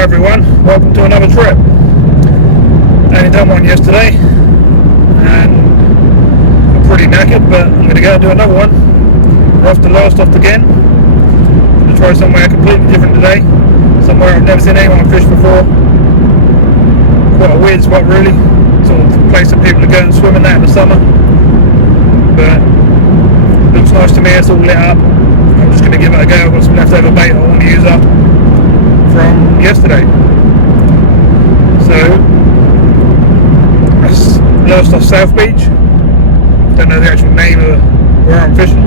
Hi everyone, welcome to another trip. Only done one yesterday and I'm pretty knackered, but I'm going to go and do another one. We're off to Lowestoft again. I'm going to try somewhere completely different today, somewhere I've never seen anyone fish before. Quite a weird spot really, sort of place that people are going swimming at in the summer, but it looks nice to me. It's all lit up. I'm just going to give it a go. I've got some leftover bait I want to use up from yesterday. So that's Lowestoft South Beach. Don't know the actual name of where I'm fishing.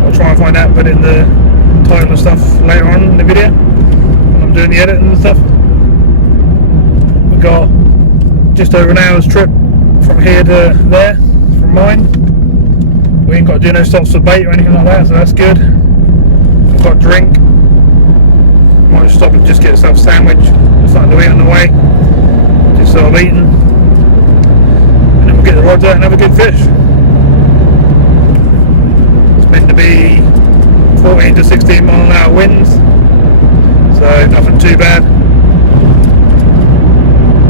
I'll try and find out, put it in the title and stuff later on in the video when I'm doing the editing and stuff. We've got just over an hour's trip from here to there from mine. We ain't got to do no stops for bait or anything like that, so that's good. I've got a drink. Might stop and just get yourself a sandwich or something to eat on the way. Just sort of eating. And then we'll get the rods out and have a good fish. It's meant to be 14 to 16 mile an hour winds, so nothing too bad.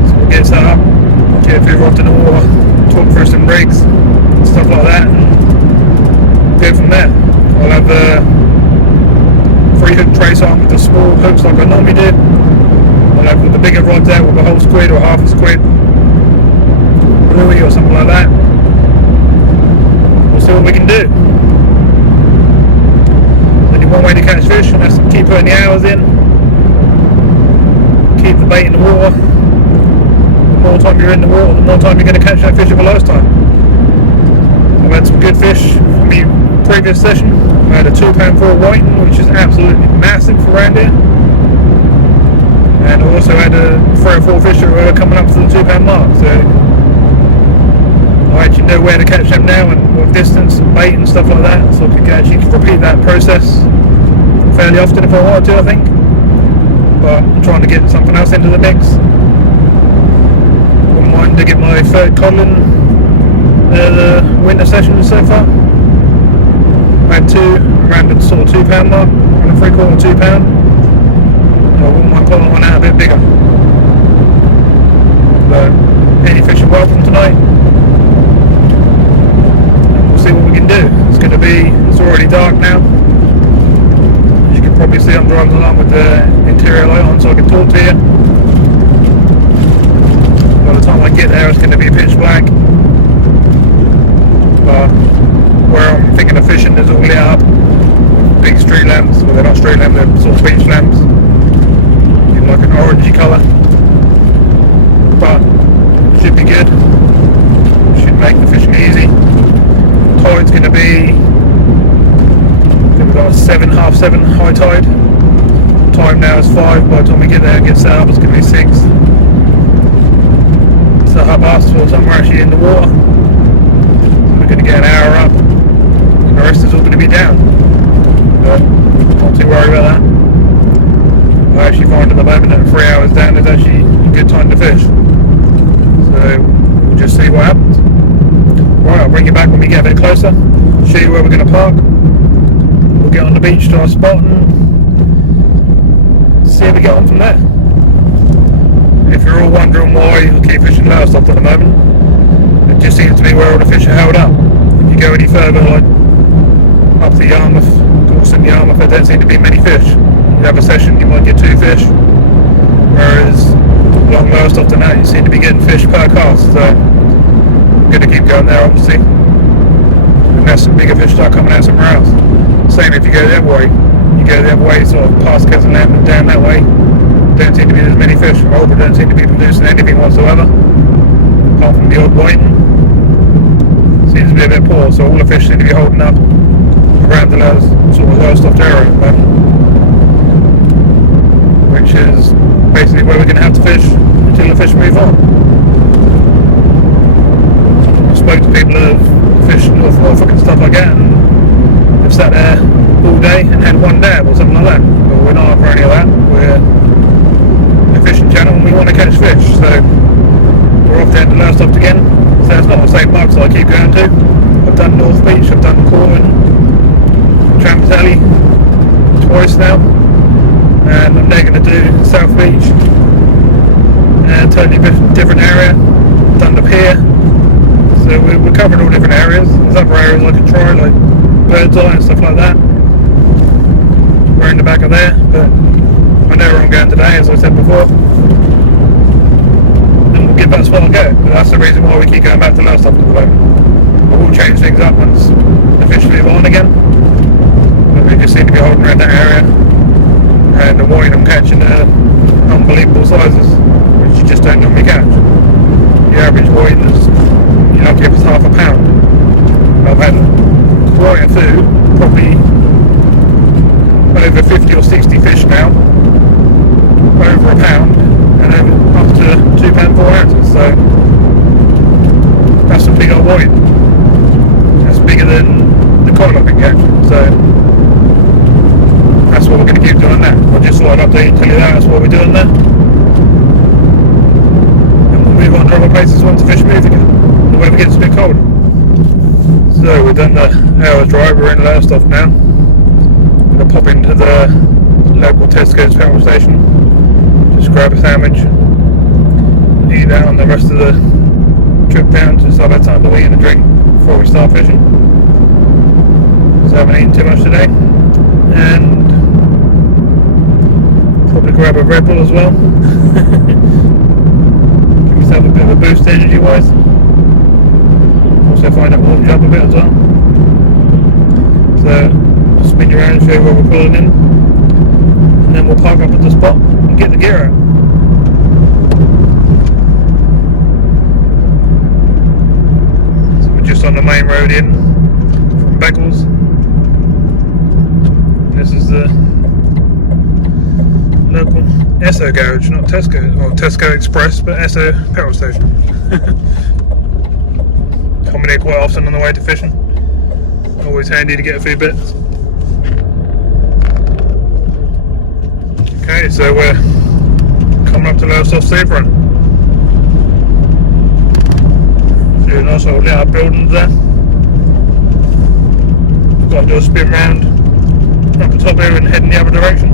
So we'll get set up, get a few rods in the water, talk through some rigs and stuff like that, and go from there. I'll have a 3-hook trace on with the small hooks like I normally do. I'll have with the bigger rods out with a whole squid or half a squid, bluey or something like that. We'll see what we can do. There's only one way to catch fish, and that's to keep putting the hours in, keep the bait in the water. The more time you're in the water, the more time you're going to catch that fish at the lowest time. I've had some good fish from the previous session. I had a 2 pound 4 whiting, which is absolutely massive for around here, and I also had a 3 or 4 fish that were coming up to the 2 pound mark, so I actually know where to catch them now and what distance and bait and stuff like that, so I could actually repeat that process fairly often if I wanted to, I think. But I'm trying to get something else into the mix. Wouldn't mind to get my third codling the winter session so far. I had 2 around the sort of 2 pound mark, and a 3/4 2 pound. I wouldn't mind pulling one out a bit bigger. But any fish are welcome tonight. And we'll see what we can do. It's already dark now. As you can probably see, I'm driving along with the interior light on so I can talk to you. By the time I get there, it's going to be pitch black. But where I'm thinking of fishing is all lit up. Big street lamps, well they're not street lamps, they're sort of beach lamps. In like an orangey colour. But should be good. Should make the fishing easy. Tide's going to be, I think we've got a 7, half 7 high tide. Time now is 5, by the time we get there and get set up it's going to be 6. So half past 4 time we're actually in the water. We're going to get an hour up, and the rest is all going to be down. But not too worried about that. I actually find at the moment that 3 hours down is actually a good time to fish. So we'll just see what happens. Right, I'll bring you back when we get a bit closer, show you where we're going to park. We'll get on the beach to our spot and see how we get on from there. If you're all wondering why I keep fishing Lowestoft at the moment, it just seems to be where all the fish are held up. If you go any further, like up to Yarmouth, Gorson, Yarmouth, there don't seem to be many fish. You have a session, you might get 2 fish, whereas along Lowestoft and that, you seem to be getting fish per cast. So I'm going to keep going there, obviously, unless some bigger fish start coming out somewhere else. Same if you go the other way. You go the other way, sort of past Kesselland and down that way. Don't seem to be as many fish. Over don't seem to be producing anything whatsoever, apart from the odd whiting. Seems to be a bit poor, so all the fish seem to be holding up around the sort of Lowestoft area at the moment, which is basically where we're going to have to fish until the fish move on. I spoke to people who have fished North Norfolk and stuff like that, and they've sat there all day and had 1 dab or something like that. But we're not for any of that. We're a fishing channel and we want to catch fish, so we're off down to Lowestoft again. So it's not the same marks that I keep going to. I've done North Beach, I've done Corwin, Tramp Alley twice now. and I'm now going to do South Beach, and totally different area. Done the pier, so we're covering all different areas. There's other areas I could try, like Bird's Eye and stuff like that. We're in the back of there, but I know where I'm going today, as I said before, and we'll give that spot a go. But that's the reason why we keep going back to Lowestoft at the moment. But we'll change things up once the fish move on again. But we just seem to be holding around that area, and the whiting I'm catching are unbelievable sizes, which you just don't normally catch. The average whiting is, you're lucky if it's half a pound. I've had whiting through probably over 50 or 60 fish now, over a pound, and over up to £2 4 ounces. So that's some big old whiting. That's bigger than the cod I've been catching. So that's what we're going to keep doing now. I just thought I'd update and tell you that's what we're doing there. And we'll move on to other places once the fish move again. The weather gets a bit colder. So we've done the hour's drive, we're in Lowestoft now. I'm going to pop into the local Tesco's petrol station, just grab a sandwich, eat that on the rest of the trip down, just so I've had something to eat and a drink before we start fishing. Because I haven't eaten too much today. And probably grab a Red Bull as well. Give yourself a bit of a boost energy wise. Also find out warms you up a bit as well. So I'll spin you around and show you where we're pulling in, and then we'll park up at the spot and get the gear out. So we're just on the main road in from Beccles. This is the local Esso garage, not Tesco, or Tesco Express, but Esso petrol station. Coming here quite often on the way to fishing. Always handy to get a few bits. Okay, so we're coming up to Lowestoft Seafront. See a nice little lit up buildings there. Got to do a spin round up the top here and head in the other direction.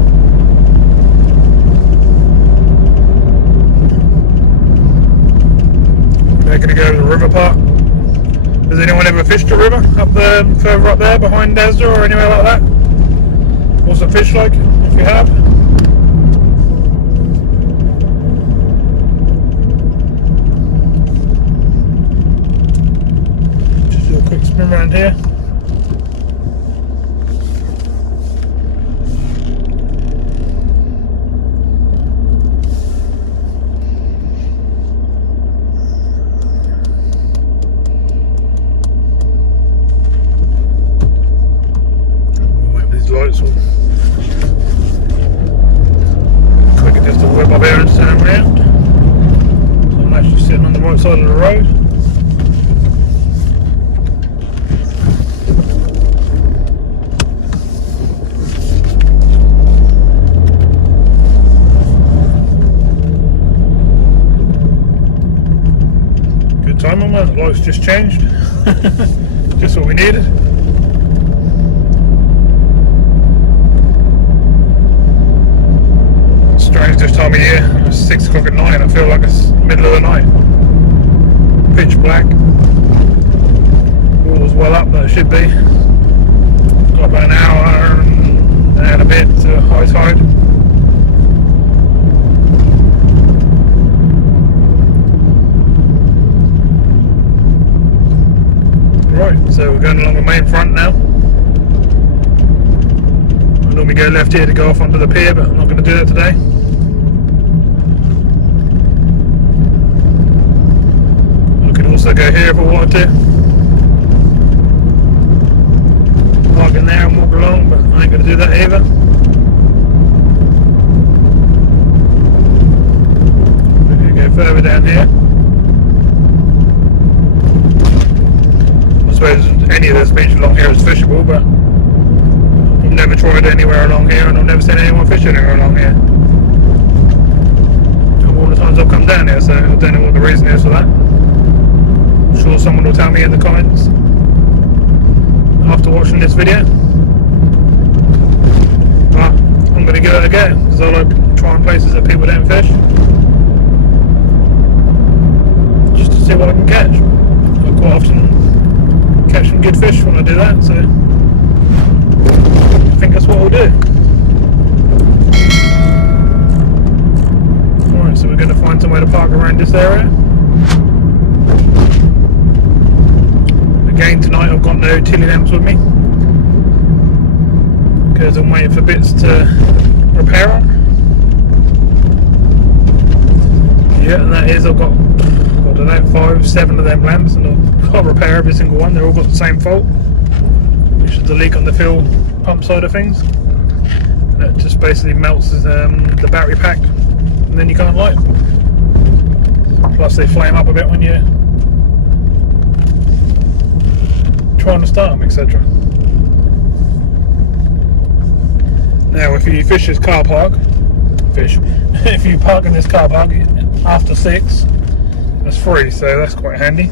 They're going to go to the river park. Has anyone ever fished a river up there, further up there behind Asda or anywhere like that? What's the fish like, if you have? Just do a quick spin around here. Lights will quicker just to whip up here and turn around. So I'm actually sitting on the right side of the road. Good time on that, the lights just changed. Just what we needed. Strange this time of year, it's 6 o'clock at night, I feel like it's middle of the night. Pitch black. Water's well up, but it should be. Got about an hour and a bit to high tide. Right, so we're going along the main front now. I normally go left here to go off onto the pier, but I'm not going to do that today. Also go here if I wanted to. Park in there and walk along, but I ain't going to do that either. We're going to go further down here. I suppose any of this beach along here is fishable, but I've never tried anywhere along here, and I've never seen anyone fish anywhere along here. All the times I've come down here, so I don't know what the reason is for that. I'm sure someone will tell me in the comments after watching this video. But I'm going going to give it a go, because I like trying places that people don't fish, just to see what I can catch. I quite often catch some good fish when I do that, so I think that's what I'll do. Alright, so we're going to find somewhere to park around this area. Again tonight I've got no tilly lamps with me, because I'm waiting for bits to repair on. Yeah, and that is, I've got, I don't know, 5, 7 of them lamps, and I've got to repair every single one. They're all got the same fault, which is the leak on the fuel pump side of things. And it just basically melts the battery pack, and then you can't light them. Plus they flame up a bit when you're trying to start them, etc. Now, if you fish this car park, if you park in this car park after 6, that's free, so that's quite handy.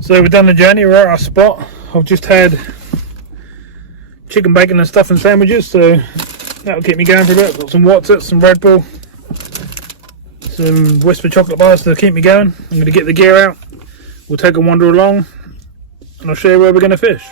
So we've done the journey, we're at our spot. I've just had chicken bacon and stuffing sandwiches, so that'll keep me going for a bit. Got some Waterside, some Red Bull, some Whisper chocolate bars to keep me going. I'm going to get the gear out, we'll take a wander along, and I'll show you where we're going to fish.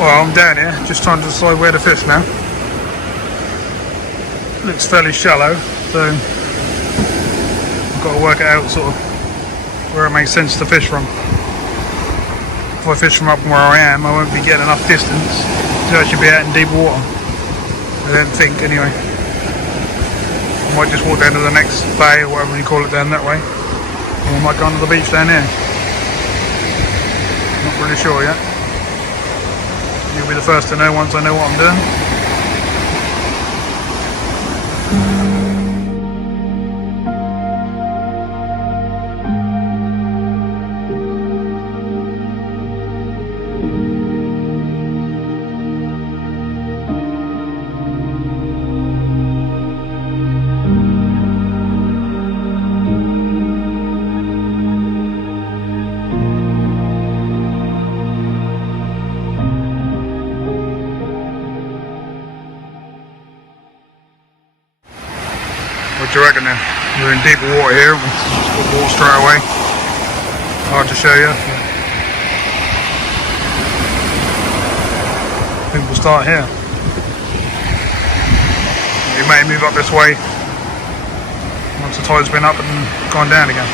Well, I'm down here, just trying to decide where to fish now. Looks fairly shallow, so I've got to work it out sort of where it makes sense to fish from. If I fish from up where I am, I won't be getting enough distance to actually be out in deep water. I don't think, anyway. I might just walk down to the next bay, or whatever you call it, down that way. Or I might go onto the beach down here. Not really sure yet. You'll be the first to know once I know what I'm doing. What do you reckon then? We're in deep water here, we've just got water straight away. Hard to show you. I think we'll start here. We may move up this way once the tide's been up and gone down again.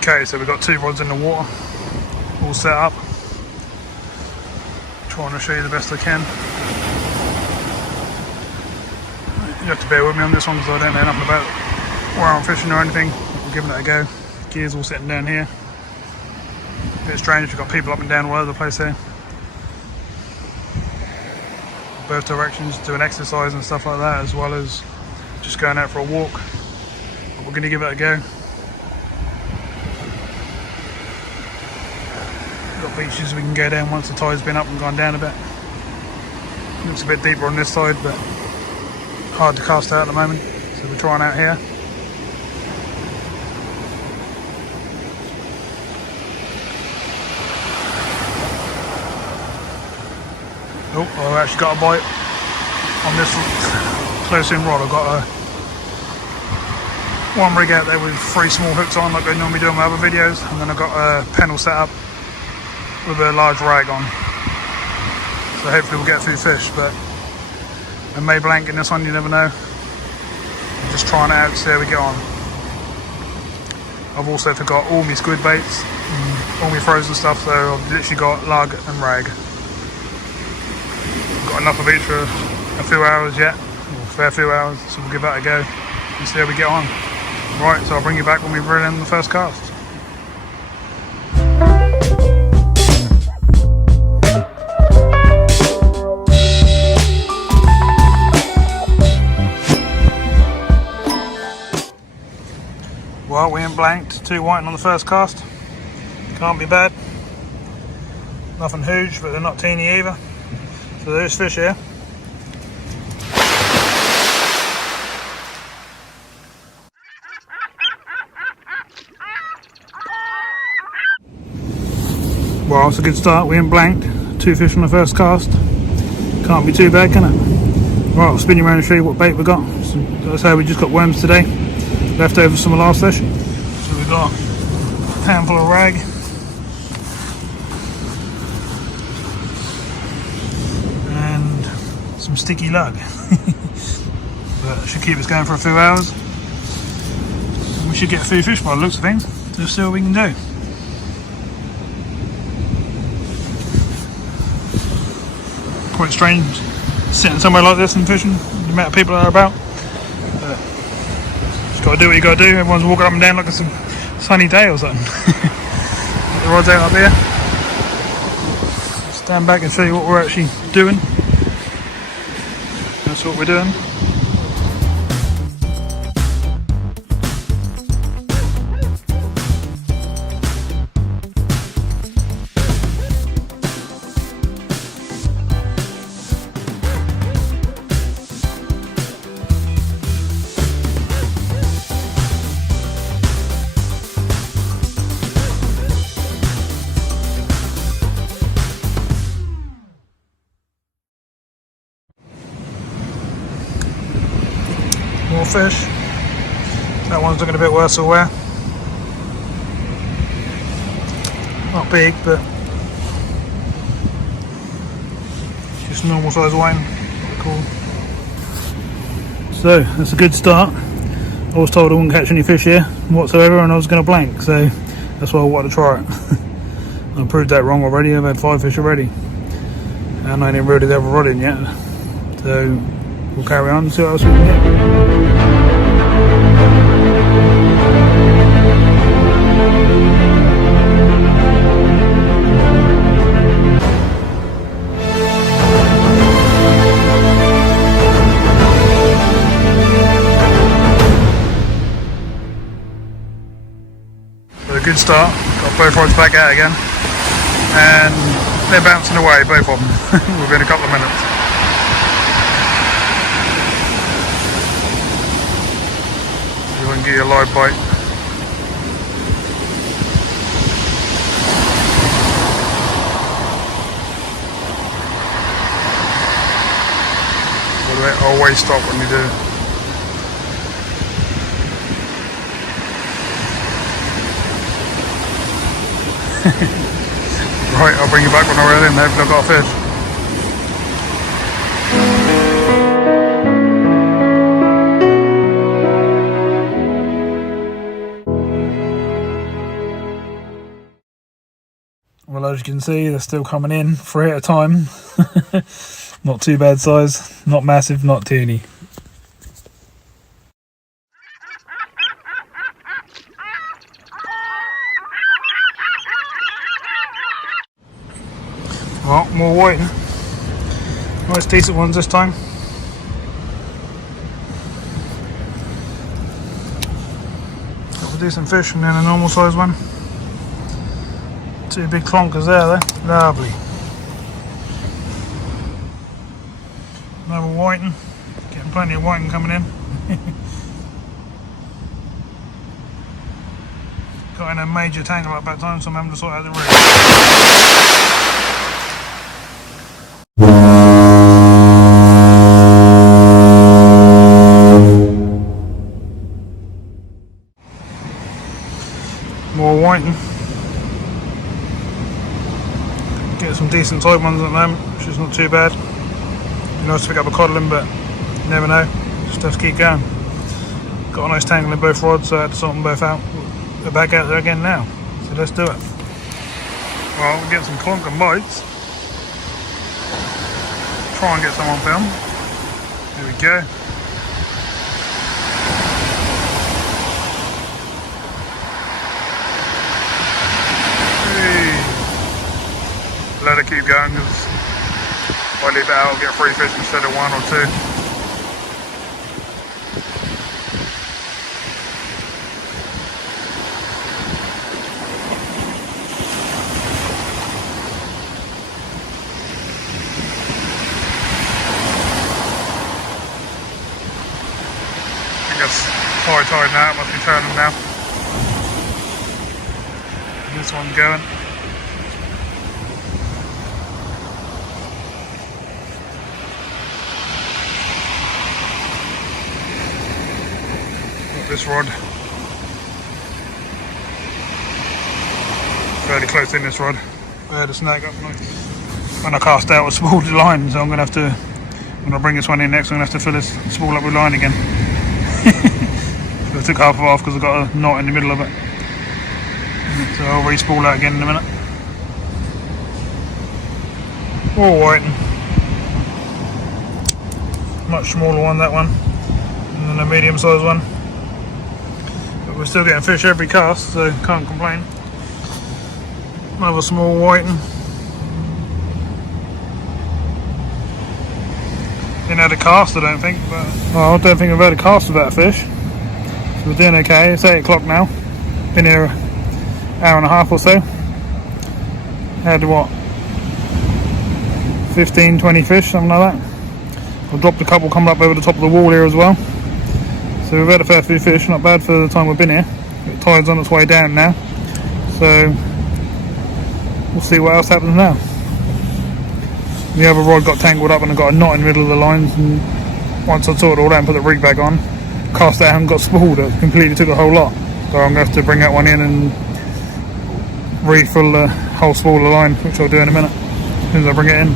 Okay, so we've got 2 rods in the water, all set up. Trying to show you the best I can. You have to bear with me on this one because I don't know nothing about where I'm fishing or anything. I'm giving it a go. Gear's all sitting down here. A bit strange, we've got people up and down all over the place here. Both directions, doing exercise and stuff like that, as well as just going out for a walk. But we're going to give it a go. We've got beaches we can go down once the tide's been up and gone down a bit. Looks a bit deeper on this side, but hard to cast out at the moment, so we're trying out here. Oh, I've actually got a bite on this close in rod. I've got one rig out there with 3 small hooks on like I normally do in my other videos, and then I've got a pennel set up with a large rag on. So hopefully we'll get a few fish, but I may blank in this one, you never know. I'm just trying it out to see how we get on. I've also forgot all my squid baits, all my frozen stuff, so I've literally got lug and rag. Got enough of each for a few hours yet, or a fair few hours, so we'll give that a go and see how we get on. Right, so I'll bring you back when we've run in the first cast. Well, we ain't blanked, 2 whiting on the first cast. Can't be bad. Nothing huge, but they're not teeny either. So there's fish here. Well, it's a good start. We ain't blanked. 2 fish on the first cast. Can't be too bad, can it? Right, I'll spin you around and show you what bait we got. So, as I say, we just got worms today. Left over from the last session. So we've got a handful of rag. Some sticky lug. But it should keep us going for a few hours. We should get a few fish by the looks of things. Just see what we can do. Quite strange sitting somewhere like this and fishing, the amount of people that are about. But just got to do what you got to do. Everyone's walking up and down like it's a sunny day or something. Get the rods out up here. Stand back and show you what we're actually doing. That's what we're doing. More fish. That one's looking a bit worse for wear. Not big, but just normal size wine. Cool. So that's a good start. I was told I wouldn't catch any fish here whatsoever, and I was going to blank. So that's why I wanted to try it. I proved that wrong already. I've had 5 fish already, and I didn't really have a rod in yet. So we'll carry on and see what else we can get. Good start, got both rods back out again, and they're bouncing away, both of them, within a couple of minutes. You want to get your live bite. By the way, always stop when you do. Right, I'll bring you back when I reel in. Hopefully I've got a fish. Well, as you can see, they're still coming in 3 at a time. Not too bad size, not massive, not teeny. more whiting. Nice decent ones this time. Couple of decent fish and then a normal size one. 2 big clonkers there though. Lovely. Another whiting. Getting plenty of whiting coming in. Got in a major tangle up that time, so I'm having to sort out the rig. More whiting. Get some decent type ones at the moment, which is not too bad. Be nice to pick up a codling, but you never know. Just have to keep going. Got a nice tangle in both rods, so I had to sort them both out. We're back out there again now, so let's do it. Well, we'll get some clonk and bites. Try and get some on film. There we go. Hey. Let it keep going, because if I leave it out, I'll get 3 fish instead of 1 or 2. High tide now, it must be turning now. And this one's going. Got this rod. Fairly close in this rod. I had a snag up when I cast out a small line, so I'm going to have to, when I bring this one in next, I'm going to have to fill this spool up with line again. I took half of it off because I got a knot in the middle of it, so I'll re-spool that again in a minute. More whiting, much smaller one that one, and then a medium sized one, but we're still getting fish every cast, so can't complain. Another small whiting. Didn't have a cast, I don't think, but well, I don't think I've had a cast of that fish. We're doing okay. It's 8 o'clock now. Been here an hour and a half or so. Had what? 15, 20 fish, something like that. I've dropped a couple coming up over the top of the wall here as well. So we've had a fair few fish, not bad for the time we've been here. The tide's on its way down now. So we'll see what else happens now. The other rod got tangled up and I got a knot in the middle of the lines, and once I sorted all that and put the rig back on, cast out and got spooled, it completely took a whole lot. So I'm going to have to bring that one in and refill the whole spool of line, which I'll do in a minute, as soon as I bring it in.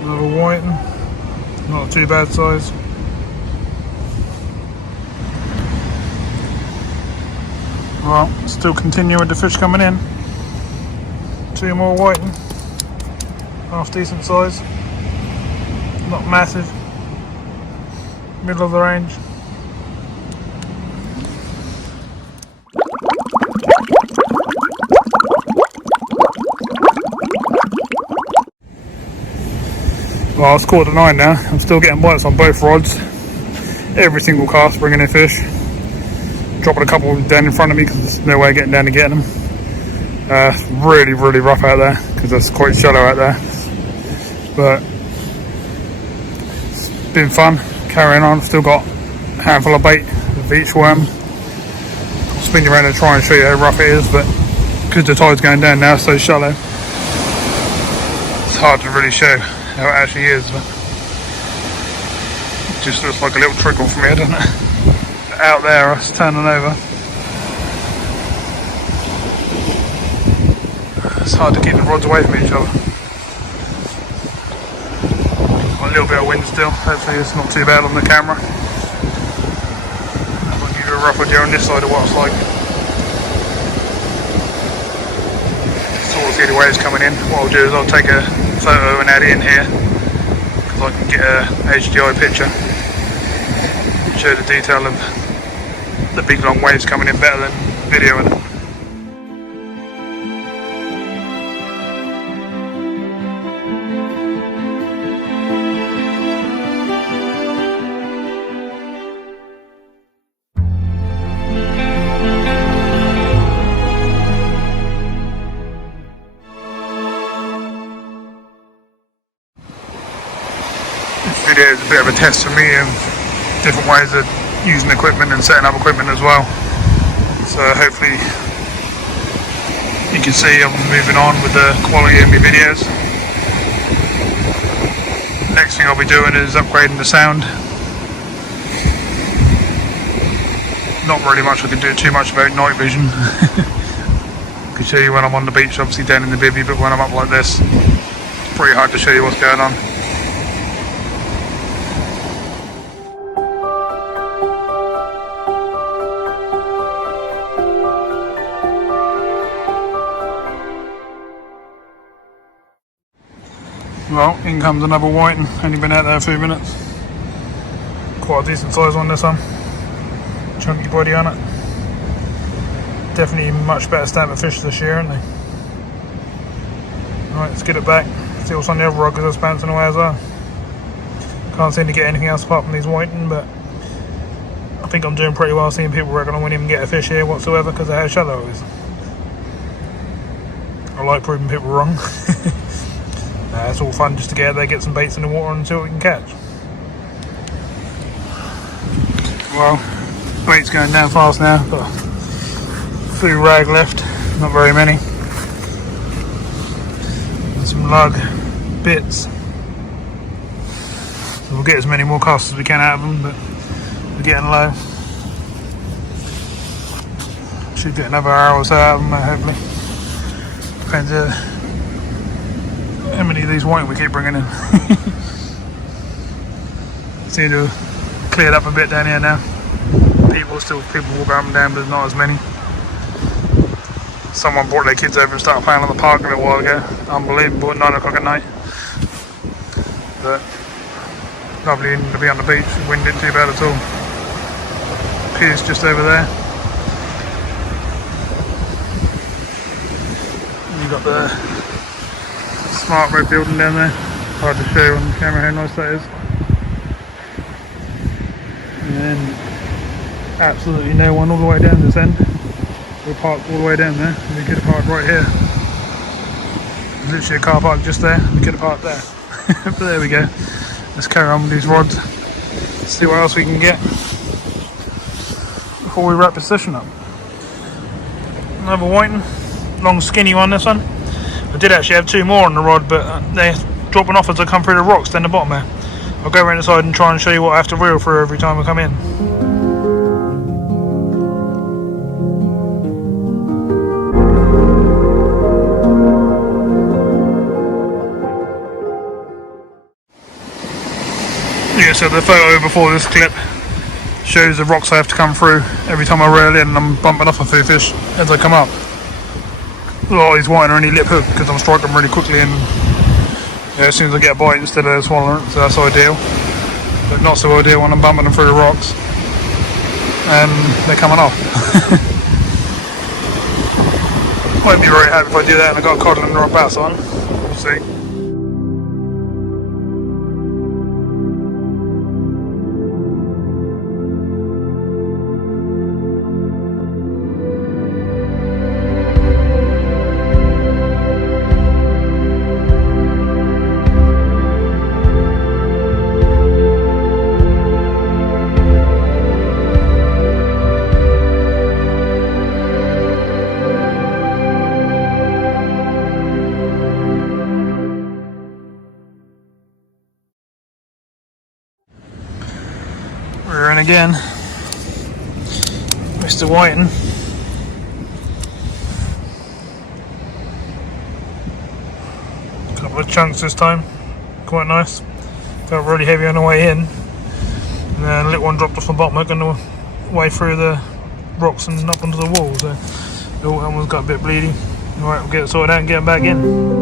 Another whiting, not too bad size. Well, still continuing with the fish coming in. 2 more whiting, half decent size, not massive, middle of the range. Well, it's 9:15 now. I'm still getting bites on both rods. Every single cast bringing in fish. Dropping a couple down in front of me because there's no way of getting down to get them. It's really, really rough out there because it's quite shallow out there. But it's been fun carrying on. Still got a handful of bait, a beach worm. I'll spin you around and try and show you how rough it is, but because the tide's going down now, it's so shallow, it's hard to really show how it actually is, but it just looks like a little trickle from here, doesn't it? Out there, it's turning over. It's hard to keep the rods away from each other. Got a little bit of wind still. Hopefully it's not too bad on the camera. I'll give you a rough idea on this side of what it's like. Sort of see the waves coming in. What I'll do is I'll take a photo and add it in here, because I can get a HDI picture, show the detail of the big long waves coming in better than videoing them. This video is a bit of a test for me of different ways of using equipment and setting up equipment as well. So hopefully you can see I'm moving on with the quality of my videos. Next thing I'll be doing is upgrading the sound. Not really much I can do too much about night vision. I can show you when I'm on the beach, obviously down in the bivvy, but when I'm up like this, it's pretty hard to show you what's going on. Well, in comes another whiting, only been out there a few minutes. Quite a decent size one, this one. Chunky body on it. Definitely much better stamp of fish this year, aren't they? Alright, let's get it back. See what's on the other rod, because it's bouncing away as well. Can't seem to get anything else apart from these whiting, but I think I'm doing pretty well, seeing people reckon I won't even get a fish here whatsoever because of how shallow it is. I like proving people wrong. It's all fun just to get out there, get some baits in the water and see what we can catch. Well, bait's going down fast now. Got a few rag left, not very many. And some lug bits. So we'll get as many more casts as we can out of them, but we're getting low. Should get another hour or so out of them, hopefully. Depends how many of these white we keep bringing in. Seem to have cleared up a bit down here now. People walk up and down, but there's not as many. Someone brought their kids over and started playing on the park a little while ago. Unbelievable at 9 o'clock at night. But lovely to be on the beach. The wind isn't too bad at all. Pier's just over there. And you've got the smart red building down there. Hard to show on the camera how nice that is. And then absolutely no one all the way down this end. We're parked all the way down there. We could have parked right here. There's literally a car park just there. We could have parked there. But there we go. Let's carry on with these rods. See what else we can get before we wrap this session up. Another whiting, long skinny one this one. I did actually have two more on the rod, but they're dropping off as I come through the rocks down the bottom there. I'll go around the side and try and show you what I have to reel through every time I come in. Yeah, so the photo before this clip shows the rocks I have to come through every time I reel in, and I'm bumping off a few fish as I come up. A lot of these whiting are only lip hook because I'm striking them really quickly, and as soon as I get a bite instead of swallowing it, so that's ideal. But not so ideal when I'm bumping them through the rocks and they're coming off. Won't be very happy if I do that and I've got a cod and a bass on. We'll see. We're in again. Mr. Whiting. Couple of chunks this time. Quite nice. Felt really heavy on the way in. And then a little one dropped off the bottom hook on the way through the rocks and up onto the wall. So the one was got a bit bleeding. Alright, we'll get it sorted out and get them back in.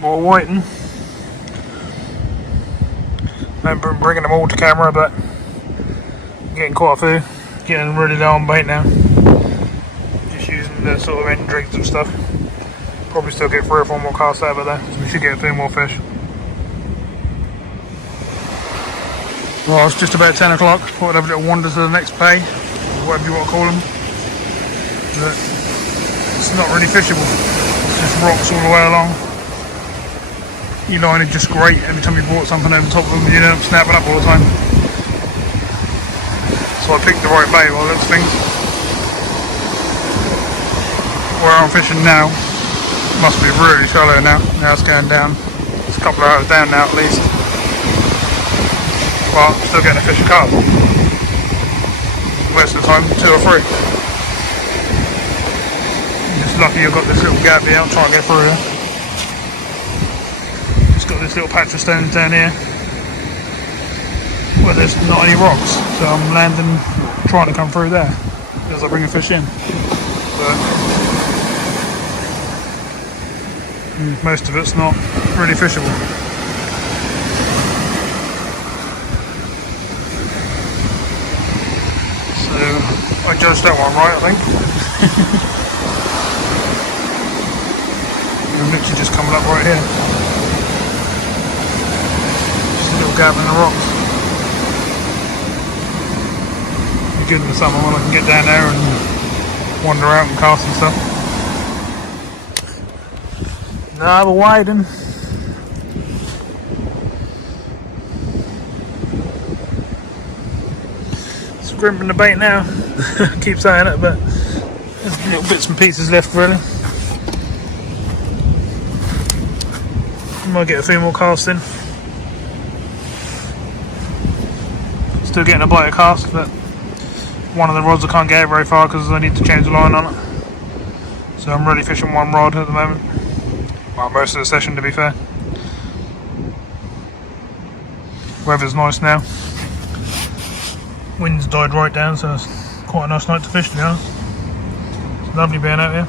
More whiting. Remember bringing them all to camera, but getting quite a few. Getting really low on bait now. Just using the sort of end rigs and stuff. Probably still get 3 or 4 more casts out of there, so we should get a few more fish. Well, it's just about 10 o'clock. Thought I'd have a little wander to the next bay, or whatever you want to call them. But it's not really fishable. It's just rocks all the way along. Your line is just great. Every time you brought something over the top of them, you end up snapping up all the time. So I picked the right bait by those things. Where I'm fishing now must be really shallow now. Now it's going down. It's a couple of hours down now at least. But I'm still getting a fish a carp. Most of the time, 2 or 3. I'm just lucky you've got this little gap here. I'll try and get through here. Got this little patch of stones down here where there's not any rocks, so I'm landing, trying to come through there as I bring a fish in. But most of it's not really fishable. So I judged that one right, I think. I'm literally just coming up right here. Little gap in the rocks. Be good in the summer when I can get down there and wander out and cast and stuff. Another whiting. Scrimping the bait now. Keep saying it, but there's little bits and pieces left really. Might get a few more casts in. Still getting a blighter cast, but one of the rods I can't get out very far because I need to change the line on it. So I'm really fishing one rod at the moment. Well, most of the session to be fair. Weather's nice now. Wind's died right down, so it's quite a nice night to fish to be honest. It's lovely being out here.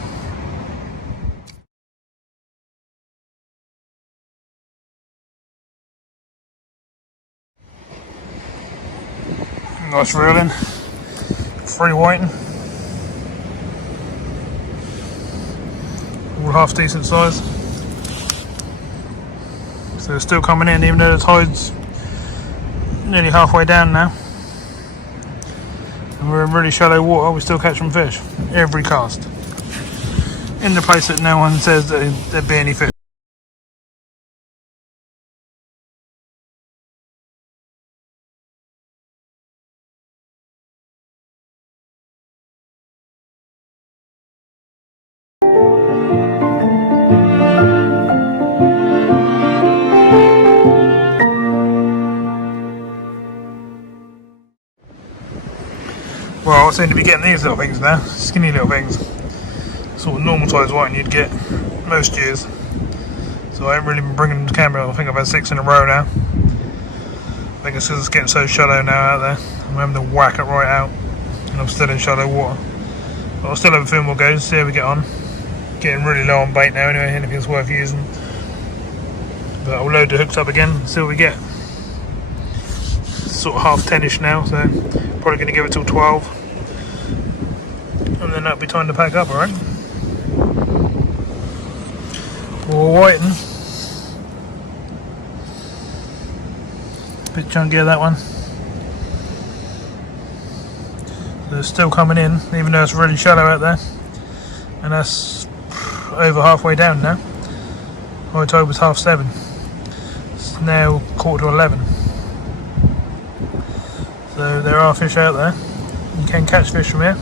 Nice reeling, 3 whiting, all half decent size. So they're still coming in even though the tide's nearly halfway down now. And we're in really shallow water, we still catch some fish, every cast. In the place that no one says that there'd be any fish. Well, I seem to be getting these little things now, skinny little things, sort of normal size whiting you'd get most years. So I haven't really been bringing them to camera. I think I've had 6 in a row now. I think it's because it's getting so shallow now out there. I'm having to whack it right out, and I'm still in shallow water. But I'll still have a few more goes, see how we get on. Getting really low on bait now anyway, anything's worth using. But I'll load the hooks up again and see what we get. It's sort of 10:30ish now, so probably going to give it till 12. And then that'll be time to pack up, alright? We're waiting. Bit chunky of that one. So it's still coming in, even though it's really shallow out there. And that's over halfway down now. High tide was 7:30. It's now 11:15. So there are fish out there. You can catch fish from here.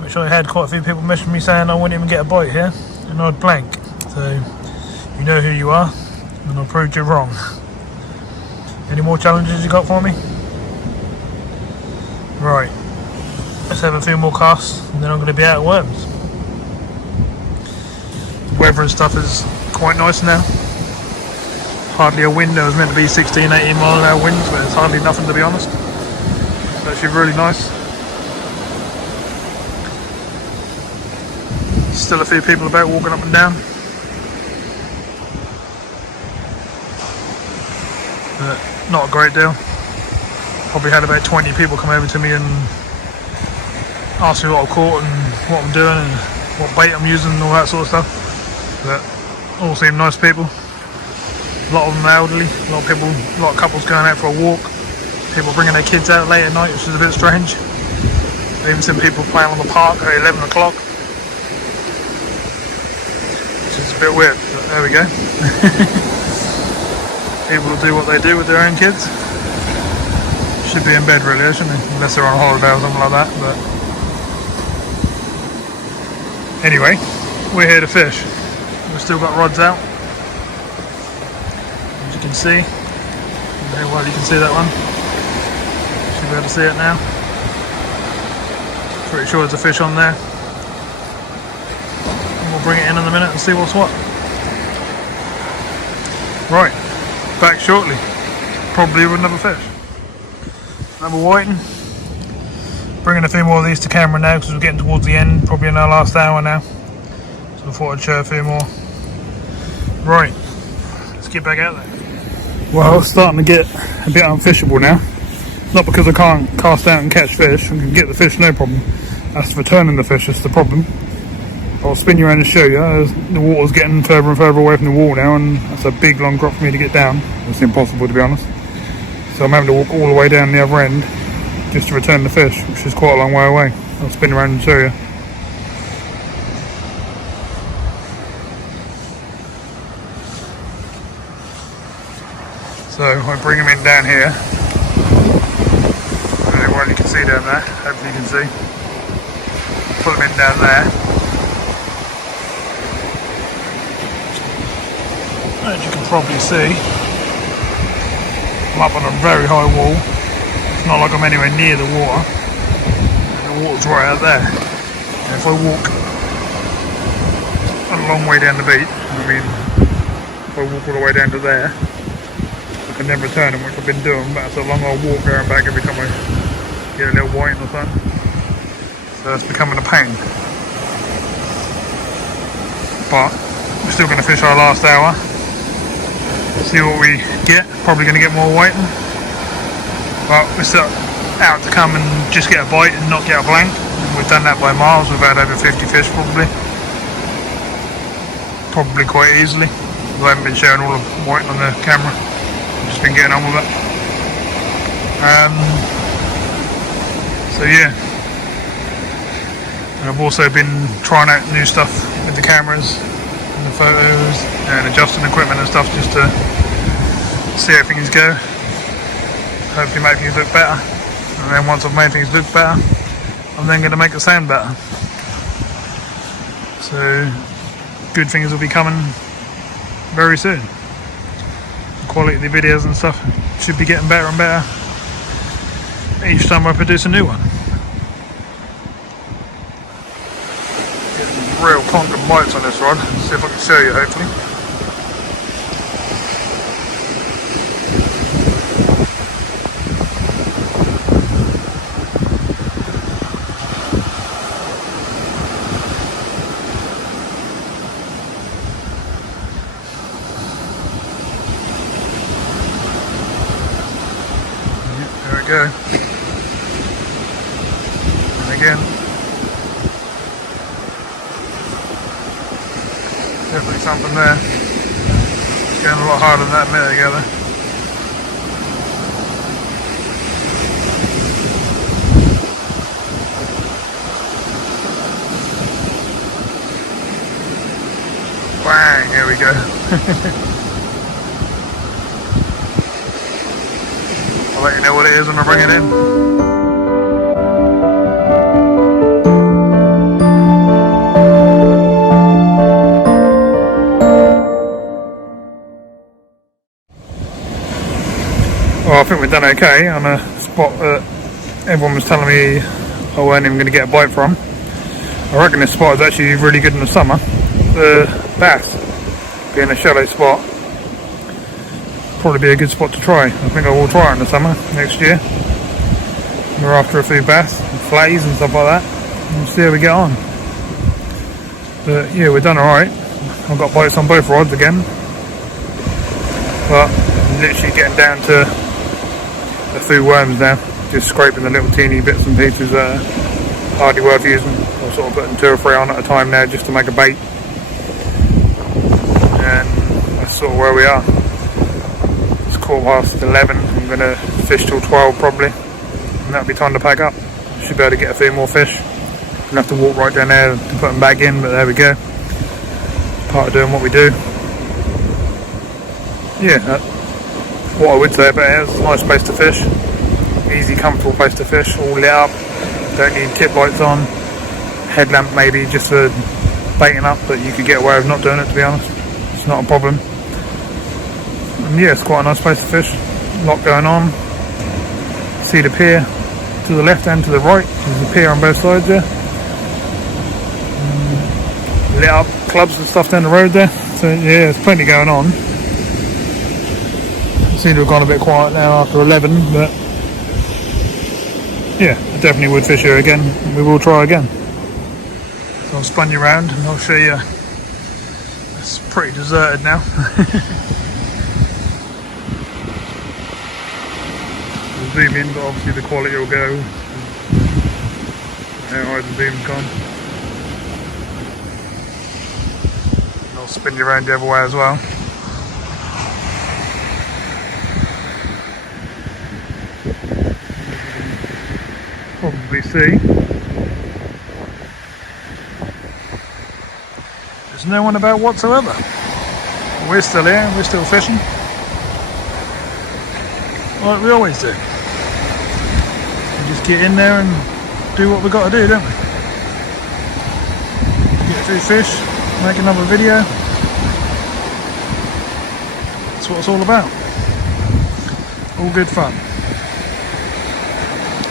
Which I had quite a few people messaging me saying I wouldn't even get a bite here. And I'd blank. So you know who you are. And I proved you wrong. Any more challenges you got for me? Right. Let's have a few more casts and then I'm going to be out of worms. Weather and stuff is quite nice now. Hardly a wind. There was meant to be 16-18 mile an hour winds, but it's hardly nothing to be honest. It's actually really nice. Still a few people about walking up and down. But not a great deal. Probably had about 20 people come over to me and ask me what I've caught and what I'm doing and what bait I'm using and all that sort of stuff. But all seem nice people. A lot of them elderly, a lot of couples going out for a walk. People bringing their kids out late at night, which is a bit strange. I've even seen people playing on the park at 11 o'clock. Which is a bit weird, but there we go. People will do what they do with their own kids. Should be in bed really, shouldn't they? Unless they're on holiday or something like that. But anyway, we're here to fish. We've still got rods out. As you can see. Very well you can see that one. Should be able to see it now. Pretty sure there's a fish on there. And we'll bring it in a minute and see what's what. Right. Back shortly, probably with another fish. Another whiting. Bringing a few more of these to camera now because we're getting towards the end, probably in our last hour now. So I thought I'd show a few more. Right, let's get back out there. Well, it's starting to get a bit unfishable now. Not because I can't cast out and catch fish, I can get the fish no problem. That's returning the fish, that's the problem. I'll spin you around and show you. The water's getting further and further away from the wall now, and that's a big long drop for me to get down. It's impossible to be honest. So I'm having to walk all the way down the other end just to return the fish, which is quite a long way away. I'll spin around and show you. So I bring them in down here. Very well you can see down there, hopefully you can see. Put them in down there. As you can probably see, I'm up on a very high wall. It's not like I'm anywhere near the water. The water's right out there. And if I walk a long way down the beach, if I walk all the way down to there, I can then return them, which I've been doing, but it's a long old walk there and back every time I get a little white or something. So it's becoming a pain. But we're still going to fish our last hour. See what we get. Probably going to get more whiting. But we're still out to come and just get a bite and not get a blank. We've done that by miles. We've had over 50 fish probably quite easily. I haven't been showing all the whiting on the camera. I've just been getting on with it. So yeah. And I've also been trying out new stuff with the cameras and the photos and adjusting equipment and stuff just to see how things go. Hopefully make things look better. And then once I've made things look better, I'm then going to make the sound better. So good things will be coming very soon. The quality of the videos and stuff should be getting better and better each time I produce a new one. Constant bites on this rod. See if I can show you, hopefully. There we go. And again. Definitely something there. It's going a lot harder than that a minute ago. Bang, here we go. I'll let you know what it is when I bring it in. Well, I think we've done okay on a spot that everyone was telling me I weren't even going to get a bite from. I reckon this spot is actually really good in the summer. The bass, being a shallow spot, probably be a good spot to try. I think I will try it in the summer next year. We're after a few bass, and flays and stuff like that. And we'll see how we get on. But yeah, we've done alright. I've got bites on both rods again. But I'm literally getting down to a few worms now, just scraping the little teeny bits and pieces that are hardly worth using. I'm sort of putting 2 or 3 on at a time now just to make a bait, and that's sort of where we are. It's 11:15, I'm going to fish till 12 probably, and that'll be time to pack up. Should be able to get a few more fish. I'm going to have to walk right down there to put them back in, but there we go. Part of doing what we do. Yeah, what I would say about it is it's a nice place to fish. Easy, comfortable place to fish, all lit up. Don't need tip lights on. Headlamp maybe just for baiting up, but you could get away with not doing it, to be honest. It's not a problem. And yeah, it's quite a nice place to fish. A lot going on. See the pier to the left and to the right. There's a pier on both sides there. Lit up clubs and stuff down the road there. So yeah, there's plenty going on. Seem to have gone a bit quiet now after 11, but yeah, I definitely would fish here again. We will try again. So I'll spun you around and I'll show you. It's pretty deserted now. We'll zoom in, but obviously the quality will go. How high the zoom's gone. And I'll spin you around the other way as well. Probably see. There's no one about whatsoever. We're still here, we're still fishing. Like we always do. We just get in there and do what we got to do, don't we? Get a few fish, make another video. That's what it's all about. All good fun.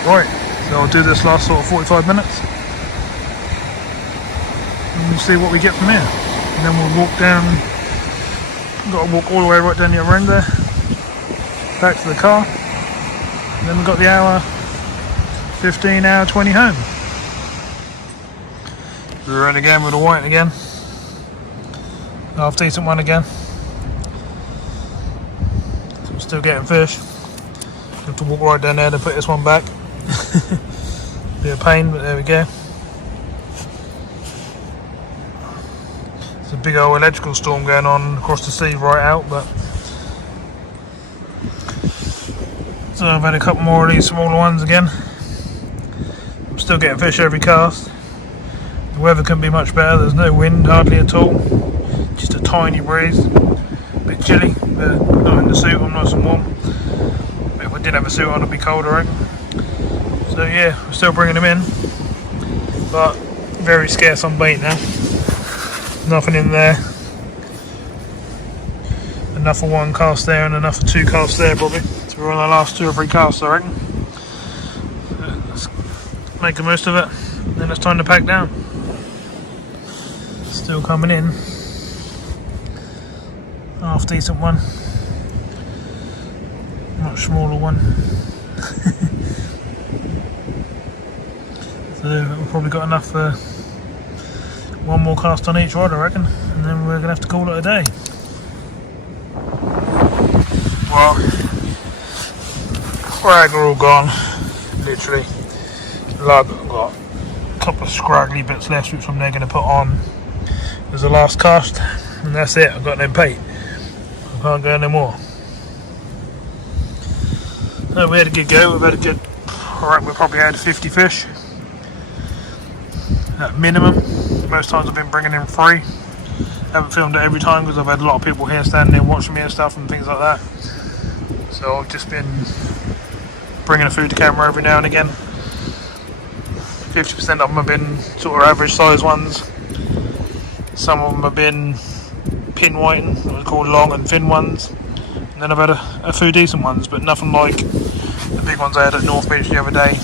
Right. So I'll do this last sort of 45 minutes and we'll see what we get from here. And then we'll walk down, got to walk all the way right down the other end there, back to the car, and then we've got the hour 15, hour 20 home. We're in again with a white again, half decent one again. So we're still getting fish. Have to walk right down there to put this one back. Bit of pain, but there we go. There's a big old electrical storm going on across the sea right out, but so I've had a couple more of these smaller ones again. I'm still getting fish every cast. The weather couldn't be much better. There's no wind hardly at all, just a tiny breeze. A bit chilly, but not in the suit. I'm nice and warm. But if I did have a suit on, I'd be cold, I reckon. So yeah, we're still bringing them in, but very scarce on bait now. Nothing in there. Enough for 1 cast there and enough for 2 casts there probably. So we're on the last 2 or 3 casts, I reckon. Let's make the most of it, and then it's time to pack down. Still coming in. Half decent one. Much smaller one. So we've probably got enough for one more cast on each rod, I reckon, and then we're gonna have to call it a day. Well, frag are all gone, literally. Lug got a couple of scraggly bits left, which I'm now going to put on as the last cast, and that's it. I've got no bait. I can't go no more. So we had a good go. We've had a good. Alright, we probably had 50 fish at minimum. Most times I've been bringing in 3. Haven't filmed it every time because I've had a lot of people here standing there watching me and stuff and things like that. So I've just been bringing a food to camera every now and again. 50% of them have been sort of average size ones. Some of them have been pin whiting, what was called long and thin ones. And then I've had a few decent ones, but nothing like the big ones I had at North Beach the other day.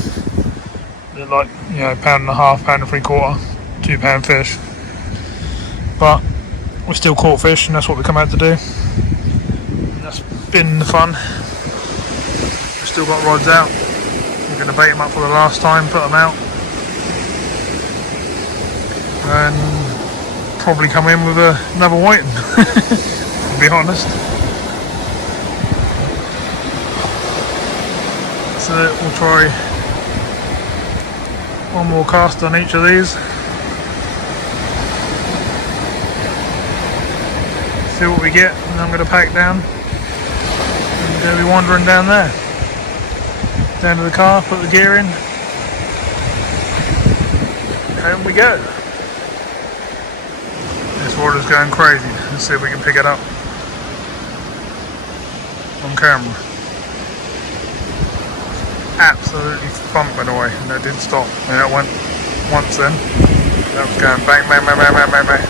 They're like, you know, £1.50, £1.75, £2 fish. But we're still caught fish, and that's what we come out to do. And that's been the fun. We've still got rods out. We're going to bait them up for the last time, put them out, and probably come in with another whiting, to be honest. So we'll try one more cast on each of these. See what we get, and I'm going to pack down and be wandering down there. Down to the car, put the gear in, home we go. This water's going crazy. Let's see if we can pick it up on camera. Absolutely thumping away, and that didn't stop. And that went once then. That was going bang, bang, bang, bang, bang, bang, bang.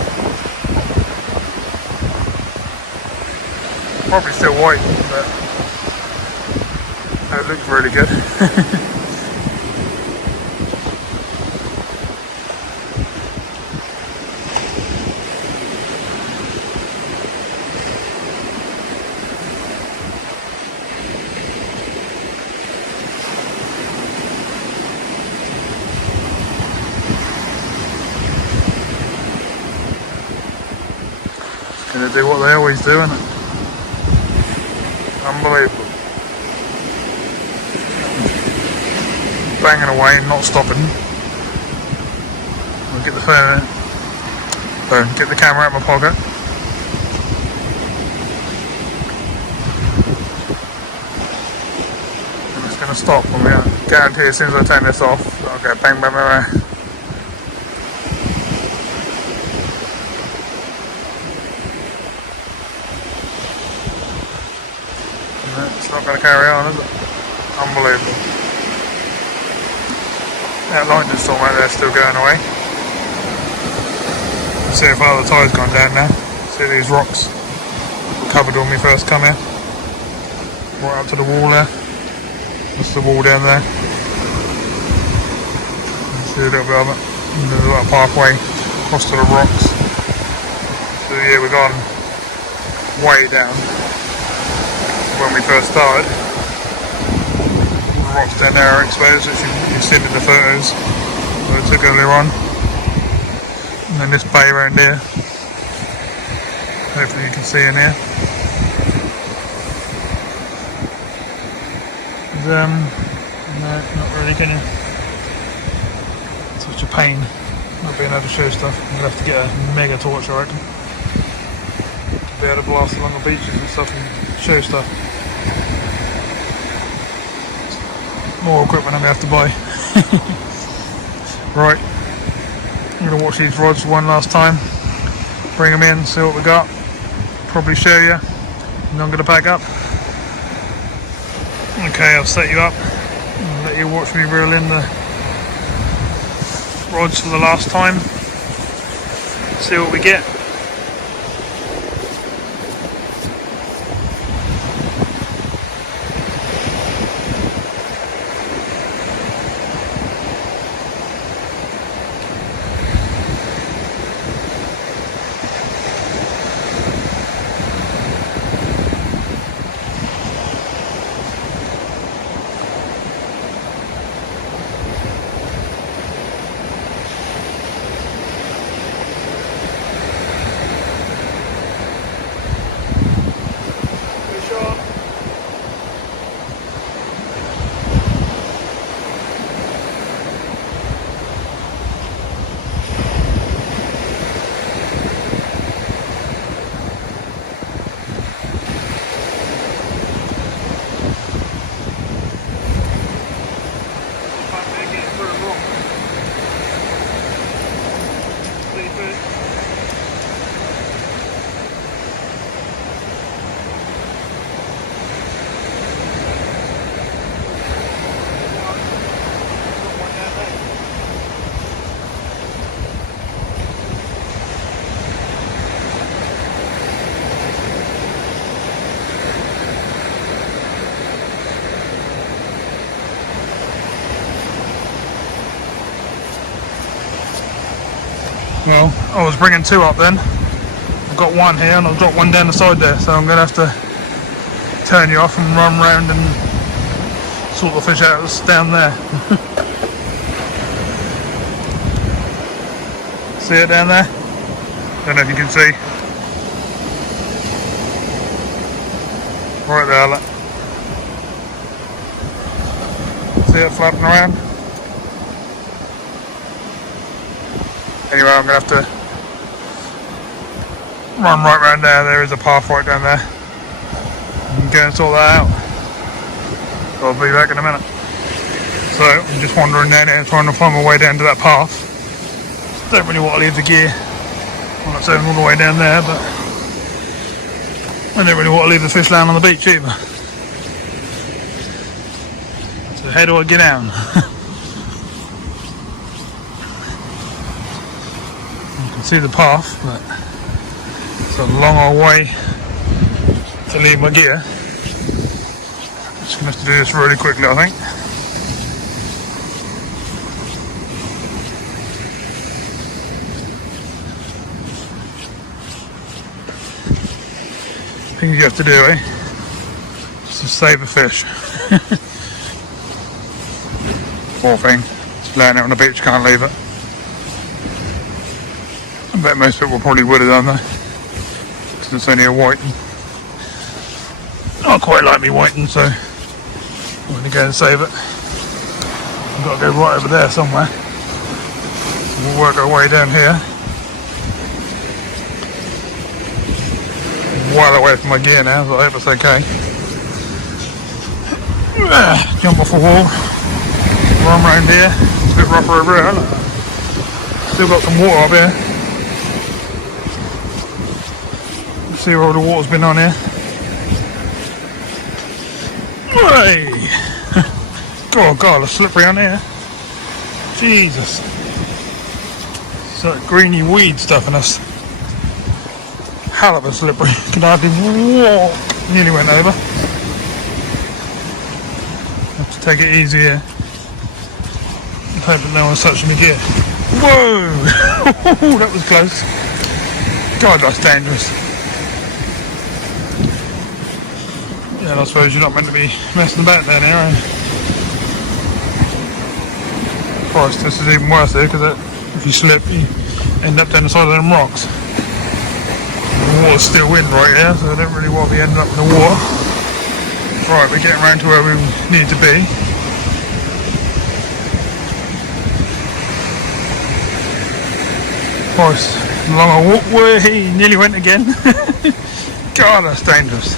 Probably still white, but that looks really good. Gonna do what they always do, isn't it? Unbelievable. Banging away and not stopping. We'll get the phone, get the camera out of my pocket. And it's going to stop when we guarantee as soon as I turn this off, I'll go bang, bang, bang, bang. It's not going to carry on, is it? Unbelievable. That lightning storm out there is still going away. See how far the tide's gone down now. See these rocks covered when we first come here. Right up to the wall there. That's the wall down there. See a little bit of it. There's a little pathway across to the rocks. So yeah, we've gone way down. When we first started, the rocks down there are exposed, which you've seen in the photos that I took earlier on. And then this bay around here, hopefully you can see in here. No, not really, can you? Such a pain not being able to show stuff. I'm going to have to get a mega torch, I reckon, to be able to blast along the beaches and stuff and show stuff. More equipment I'm going to have to buy. Right, I'm going to watch these rods one last time, bring them in, see what we got, probably show you, and I'm going to pack up. Okay, I'll set you up and let you watch me reel in the rods for the last time, see what we get. Well, I was bringing 2 up then. I've got 1 here and I've got 1 down the side there, so I'm going to have to turn you off and run round and sort the fish out that's down there. See it down there? Don't know if you can see. Right there, look. See it flapping around? Anyway, I'm going to have to run right round there. There is a path right down there. And go and sort that out. So I'll be back in a minute. So I'm just wandering down here trying to find my way down to that path. Don't really want to leave the gear. I'm not saying all the way down there, but I don't really want to leave the fish land on the beach either. So how do I get down? You can see the path, but it's a long old way to leave my gear. Just going to have to do this really quickly, I think. Things you have to do, eh? Just to save a fish. Poor thing. Just laying out on the beach, can't leave it. I bet most people probably would have done that. Because it's only a whiting. I quite like me whiting, so I'm going to go and save it. I've got to go right over there somewhere. So we'll work our way down here. Well away from my gear now, so I hope it's okay. Jump off a wall, run round here. It's a bit rougher over here. Still got some water up here. Let's see where all the water's been on here. Hey! Oh god, it's slippery on here. Jesus. It's like greeny weed stuff in us. Hell of a slippery. Can hardly walk. Nearly went over. Have to take it easy here. Hope that no one's touching the gear. Whoa! That was close. God, that's dangerous. Yeah, I suppose you're not meant to be messing about down here, eh? Christ, this is even worse here, because if you slip, you end up down the side of them rocks. The water's still in right here, so I don't really want to be ending up in the water. Right, we're getting around to where we need to be. Christ, long a walkway, nearly went again. God, that's dangerous.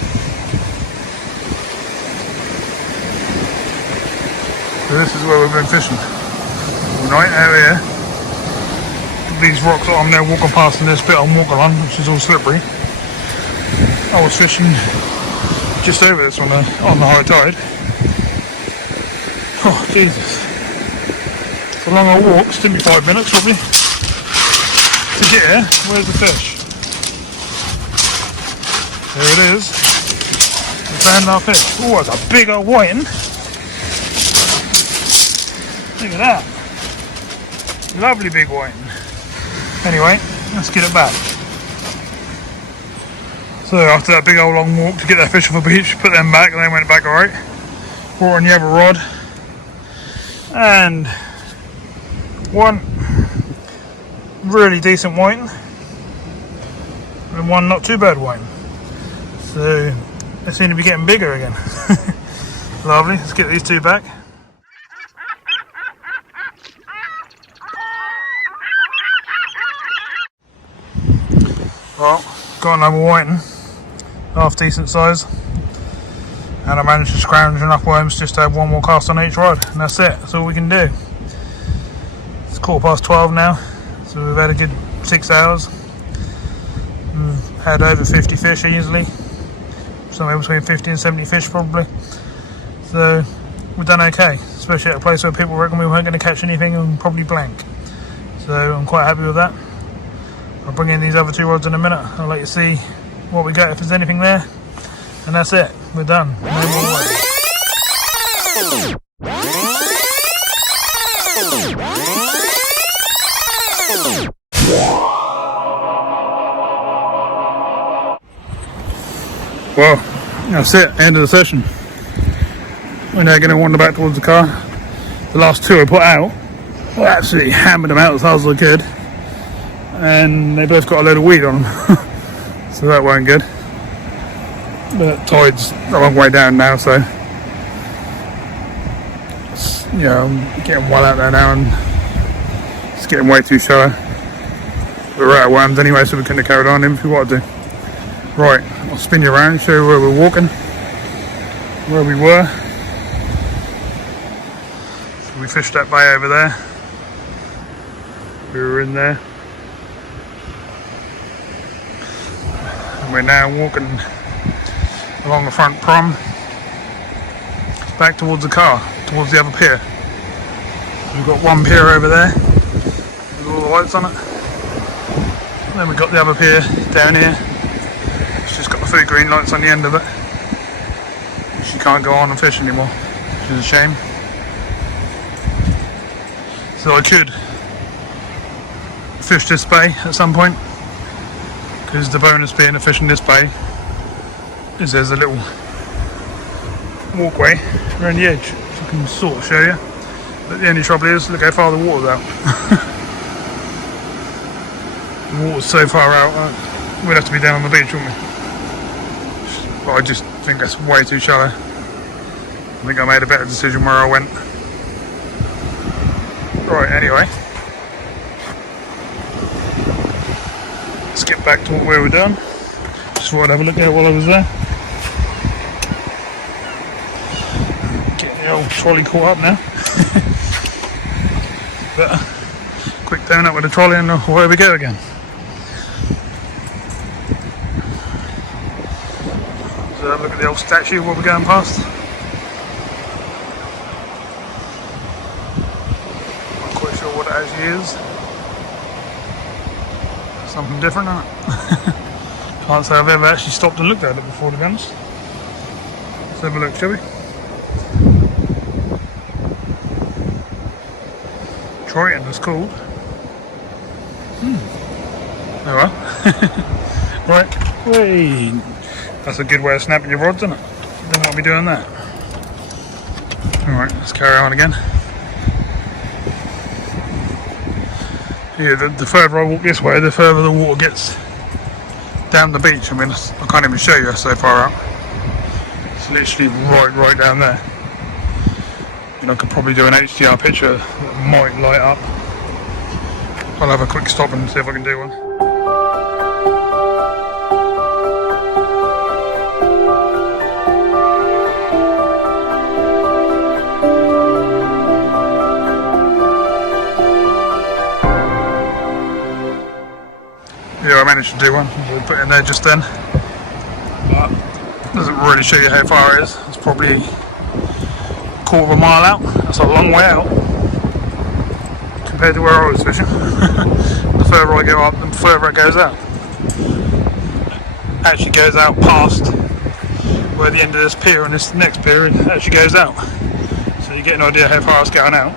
So this is where we've been fishing all night out here. These rocks that I'm now walking past in this bit I'm walking on, which is all slippery. I was fishing just over this on the high tide. Oh Jesus. It's a long old walk, it's 25 minutes probably. To get here, where's the fish? There it is. We found our fish. Oh, it's a big old whiting. Look at that. Lovely big whiting. Anyway, let's get it back. So after that big old long walk to get that fish off the beach, put them back and then went back alright. Brought on the other rod. And one really decent whiting. And one not too bad whiting. So they seem to be getting bigger again. Lovely, let's get these 2 back. Well, got another whiting, half decent size, and I managed to scrounge enough worms just to have 1 more cast on each rod, and that's it, that's all we can do. It's 12:15 now, so we've had a good 6 hours. We've had over 50 fish easily, somewhere between 50 and 70 fish probably, so we've done okay, especially at a place where people reckon we weren't going to catch anything and probably blank. So I'm quite happy with that. I'll bring in these other 2 rods in a minute. I'll let you see what we got, if there's anything there. And that's it. We're done. No more waiting. Well, that's it, end of the session. We're now going to wander back towards the car. The last two I put out, I absolutely hammered them out as hard as I could, and they both got a load of weed on them. So that weren't good. The tide's a long way down now, so yeah, I'm getting well out there now, and it's getting way too shallow. We're out of worms anyway, so we couldn't have carried on even if we wanted to. Right, I'll spin you around, show you where we're walking, where we were. So we fished that bay over there. We were in there. And we're now walking along the front prom, back towards the car, towards the other pier. We've got one pier over there, with all the lights on it. And then we've got the other pier down here. It's just got the 3 green lights on the end of it. Which you can't go on and fish anymore, which is a shame. So I could fish this bay at some point, because the bonus being of fishing this bay is there's a little walkway around the edge, which I can sort of show you. But the only trouble is, look how far the water's out. The water's so far out, we'd have to be down on the beach, wouldn't we? But I just think that's way too shallow. I think I made a better decision where I went. Right, anyway. Let's get back to what we were doing. Just thought I'd have a look at it while I was there. Get the old trolley caught up now. But quick donut with the trolley and away we go again. So have a look at the old statue while we're going past. Not quite sure what it actually is. Something different, isn't it? Can't say I've ever actually stopped and looked at it before, to be honest. Let's have a look, shall we? Triton, it's called. Oh well. Right, wait. That's a good way of snapping your rods, isn't it? Don't want to be doing that. Alright, let's carry on again. Yeah, the further I walk this way, the further the water gets down the beach. I mean, I can't even show you so far out. It's literally right down there. And I could probably do an HDR picture that might light up. I'll have a quick stop and see if I can do one. Yeah, I managed to do one. I put it in there just then. But doesn't really show you how far it is. It's probably a quarter of a mile out. That's a long way out compared to where I was fishing. The further I go up, the further it goes out. It actually goes out past where the end of this pier and this next pier it actually goes out. So you get an idea how far it's going out.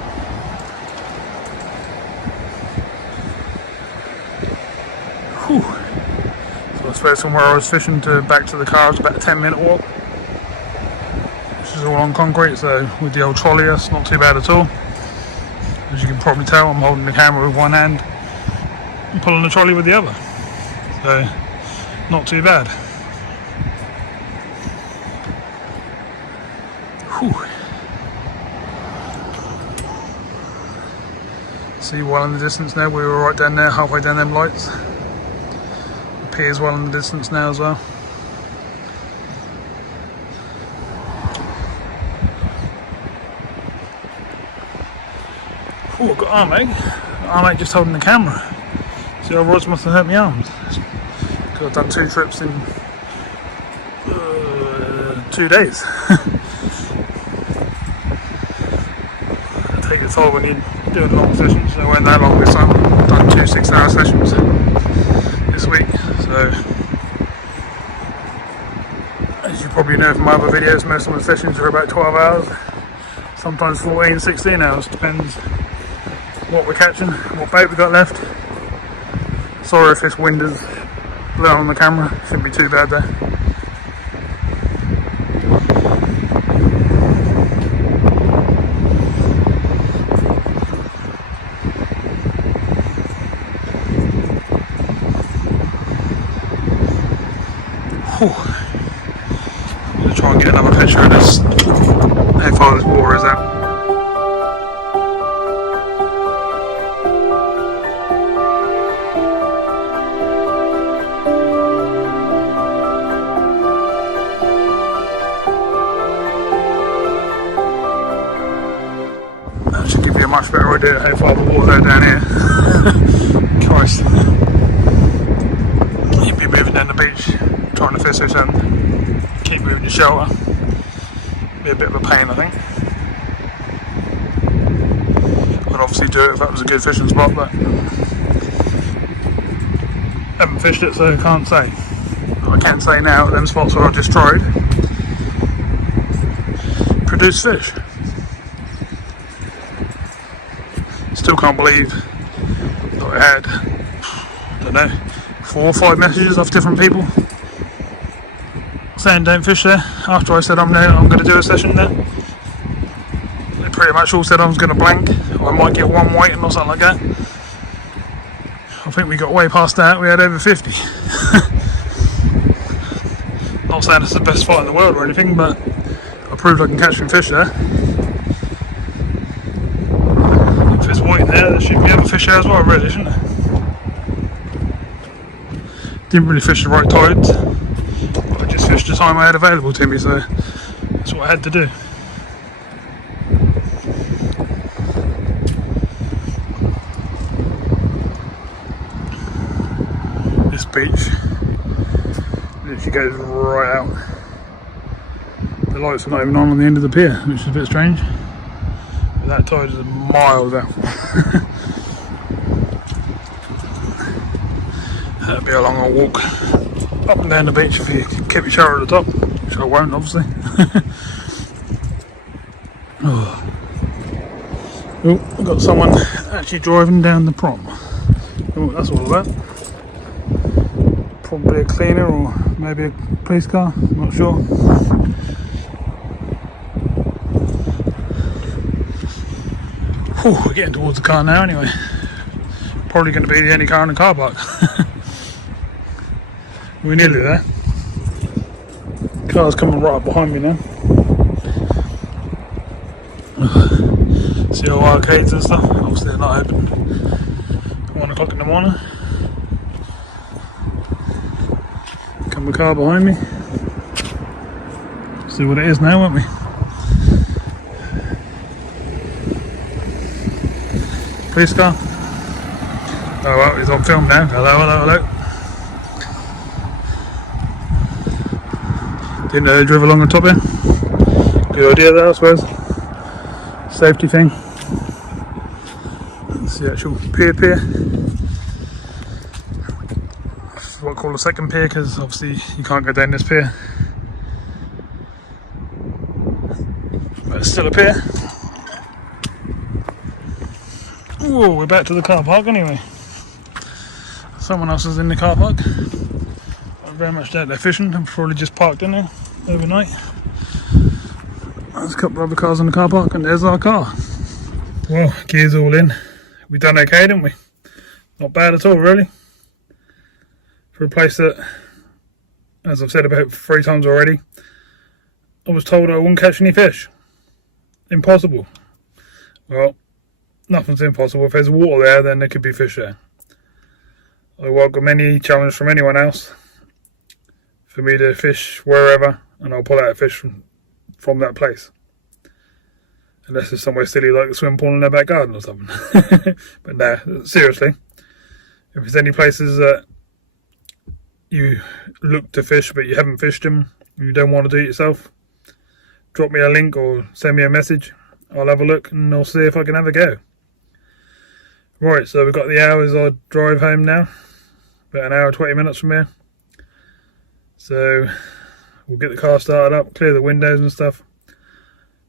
Whew. So I suppose from where I was fishing to back to the car is about a 10-minute walk. This is all on concrete, so with the old trolley that's not too bad at all. As you can probably tell, I'm holding the camera with one hand and pulling the trolley with the other. So, not too bad. Whew. See, well in the distance now, we were right down there, halfway down them lights. Pier's well in the distance now as well. Oh, I've got arm ache just holding the camera. See, our rods must have hurt my arms. Because I've done 2 trips in 2 days. Take a toll when you're doing long sessions. I went that long this time. I've done 2 6-hour sessions this week. So, as you probably know from my other videos, most of my sessions are about 12 hours, sometimes 14, 16 hours, depends what we're catching, what bait we got left. Sorry if this wind is blowing on the camera, shouldn't be too bad there. Whew. I'm going to try and get another picture of this, how far this water is out. That should give you a much better idea of how far the water's out down here. Christ. You'd be moving down the beach, trying to fish and keep moving your shelter. Be a bit of a pain, I think. I'd obviously do it if that was a good fishing spot, but haven't fished it, so I can't say. But I can say now, them spots where I just tried produce fish. Still can't believe that I had, I don't know, 4 or 5 messages off different people saying don't fish there after I said I'm going to do a session there. They pretty much all said I was going to blank, or I might get one waiting or something like that. I think we got way past that, we had over 50. Not saying it's the best spot in the world or anything, but I proved I can catch some fish there. If there's white there, there should be other fish there as well, really, shouldn't there? Didn't really fish the right tides. I just fished the time I had available to me, so that's what I had to do. This beach literally goes right out. The lights are not even on the end of the pier, which is a bit strange. But that tide is miles out. That'd be a long old walk up and down the beach if you keep your shower at the top, which I won't, obviously. Oh, I've got someone actually driving down the prom. I don't know what that's all about. Probably a cleaner or maybe a police car, I'm not sure. Whew, we're getting towards the car now anyway. Probably going to be the only car in the car park. We're nearly there. Car's coming right up behind me now. See all arcades and stuff. Obviously they're not open. 1 o'clock in the morning. Come the car behind me. See what it is now, won't we? Police car. Oh well, he's on film now. Hello, hello, hello. Didn't know they drove along the top here. Good idea there, I suppose. Safety thing. That's the actual pier. This is what I call a second pier, because obviously you can't go down this pier. But it's still a pier. Whoa, we're back to the car park anyway. Someone else is in the car park. I very much doubt they're fishing. I'm probably just parked in there overnight. There's a couple of other cars in the car park, and there's our car. Well, gears all in. We done okay, didn't we? Not bad at all, really. For a place that, as I've said about 3 times already, I was told I wouldn't catch any fish. Impossible. Well, nothing's impossible. If there's water there, then there could be fish there. I welcome any challenge from anyone else for me to fish wherever, and I'll pull out a fish from that place. Unless it's somewhere silly like a swim pool in their back garden or something. But no, seriously. If there's any places that you look to fish but you haven't fished them, and you don't want to do it yourself, drop me a link or send me a message. I'll have a look and I'll see if I can have a go. Right, so we've got the hours I drive home now. About an hour 20 minutes from here. So we'll get the car started up, clear the windows and stuff,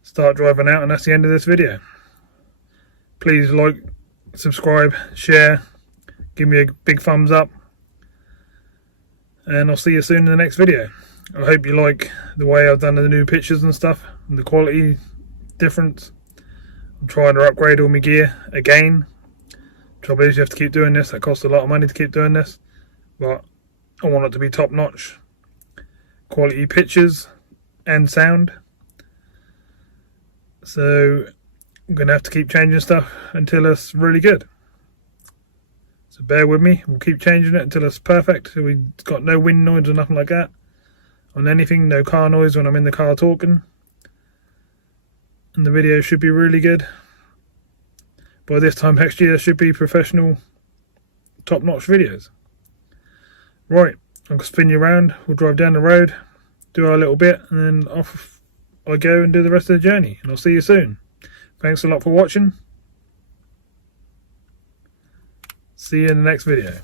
start driving out, and that's the end of this video. Please like, subscribe, share, give me a big thumbs up, and I'll see you soon in the next video. I hope you like the way I've done the new pictures and stuff, and the quality difference. I'm trying to upgrade all my gear again. Trouble is you have to keep doing this. That costs a lot of money to keep doing this, but I want it to be top notch. quality pictures and sound. So I'm going to have to keep changing stuff until it's really good. So bear with me, we'll keep changing it until it's perfect. So we've got no wind noise or nothing like that on anything, no car noise when I'm in the car talking. And the video should be really good. By this time next year, should be professional, top-notch videos. Right, I'm going to spin you around, we'll drive down the road, do our little bit, and then off I go and do the rest of the journey. And I'll see you soon. Thanks a lot for watching. See you in the next video.